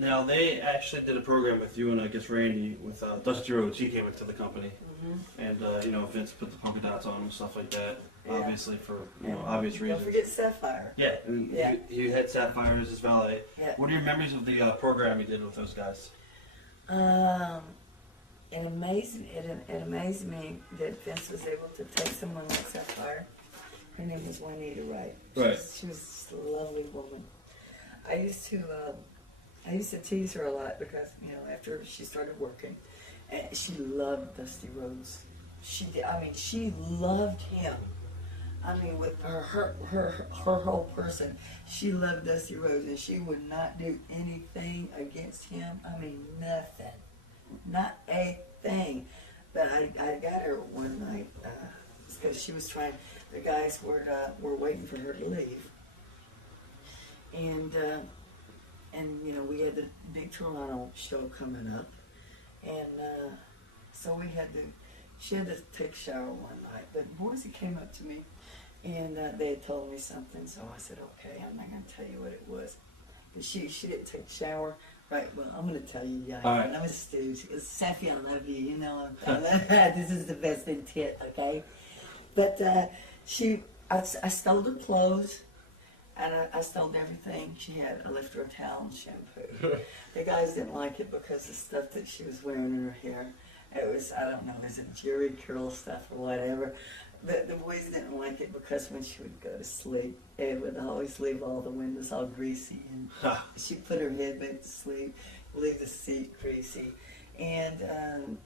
Now, they actually did a program with you and I guess Randy with Dusty Rhodes. He came into the company. And, you know, Vince put the polka dots on and stuff like that. Yeah. Obviously for, obvious reasons. Don't forget Sapphire. Yeah, and you had Sapphire as his valet. Yeah. What are your memories of the program you did with those guys? It amazed me that Vince was able to take someone like Sapphire. Her name was Juanita Wright. She was just a lovely woman. I used to tease her a lot because, after she started working, and she loved Dusty Rhodes. She did. I mean, she loved him. I mean, with her whole person, she loved Dusty Rhodes, and she would not do anything against him. I mean, nothing, not a thing. But I got her one night because she was trying. The guys were waiting for her to leave, and we had the big Toronto show coming up, and so she had to take a shower one night. But boys, he came up to me, and they had told me something, so I said, okay, I'm not going to tell you what it was. And she didn't take a shower. Right, well, I'm going to tell you, right. I'm a stooge. Safi, I love you, this is the best intent, okay? But I stole her clothes, and I stole everything she had. I left her a towel and shampoo. The guys didn't like it because the stuff that she was wearing in her hair, it was, I don't know, it was a Jerry curl stuff or whatever. But the boys didn't like it because when she would go to sleep, it would always leave all the windows all greasy. And she'd put her head back to sleep, leave the seat greasy. And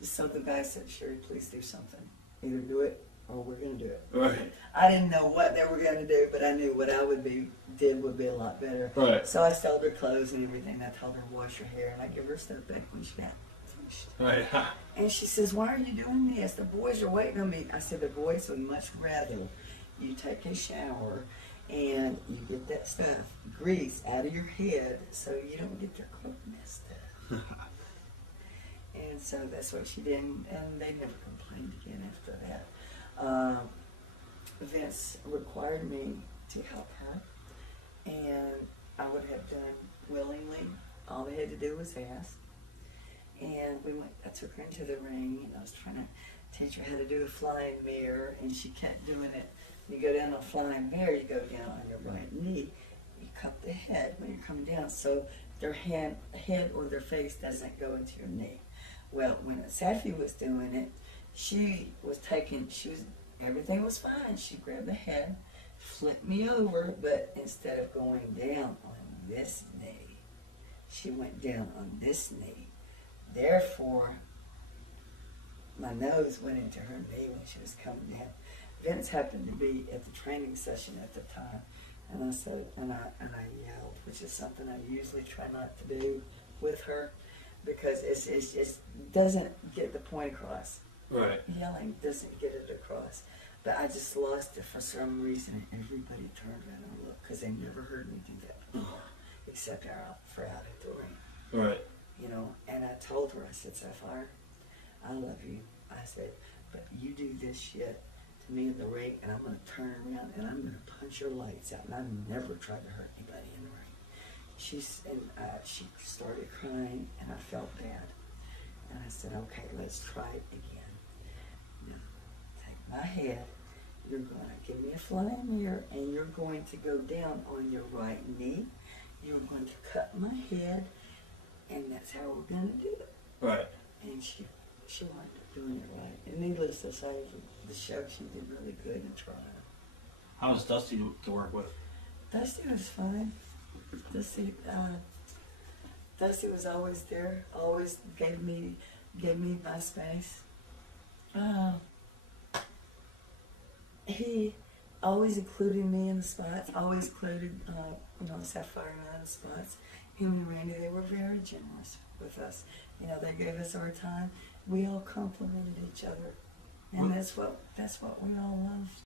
so the guy said, Sherri, please do something. Either do it or we're going to do it. Right. I didn't know what they were going to do, but I knew what I would be a lot better. Right. So I stole her clothes and everything. I told her to wash her hair, and I give her stuff back when she got finished. Right. And she says, why are you doing this? The boys are waiting on me. I said, the boys would much rather you take a shower and you get that stuff, grease, out of your head so you don't get their clothes messed up. And so that's what she did, and they never complained again after that. Vince required me to help her, and I would have done willingly. All they had to do was ask. And I took her into the ring, and I was trying to teach her how to do a flying mirror, and she kept doing it. You go down a flying mirror, you go down on your right knee, you cup the head when you're coming down, so their head or their face doesn't go into your knee. Well, when Safi was doing it, everything was fine. She grabbed the head, flipped me over, but instead of going down on this knee, she went down on this knee. Therefore, my nose went into her knee when she was coming down. Vince happened to be at the training session at the time, and I said, and I yelled, which is something I usually try not to do with her, because it just doesn't get the point across. Right. Yelling doesn't get it across. But I just lost it for some reason, and everybody turned around and looked, because they never heard me do that before, except for out at the ring. Right. And I told her, I said, Sapphire, I love you. I said, but you do this shit to me in the ring, and I'm going to turn around and I'm going to punch your lights out. And I've never tried to hurt anybody in the ring. She started crying, and I felt bad. And I said, okay, let's try it again. Now, take my head. You're going to give me a flying mirror, and you're going to go down on your right knee. You're going to cut my head, and that's how we're going to do it. Right. And she wound up doing it right. And needless to say, for the show, she did really good in Toronto. How was Dusty to work with? Dusty was fine. Dusty was always there, always gave me my space. He always included me in the spots, always included, Sapphire in the spots. Him and Randy, they were very generous with us. They gave us our time. We all complimented each other. And that's what we all love.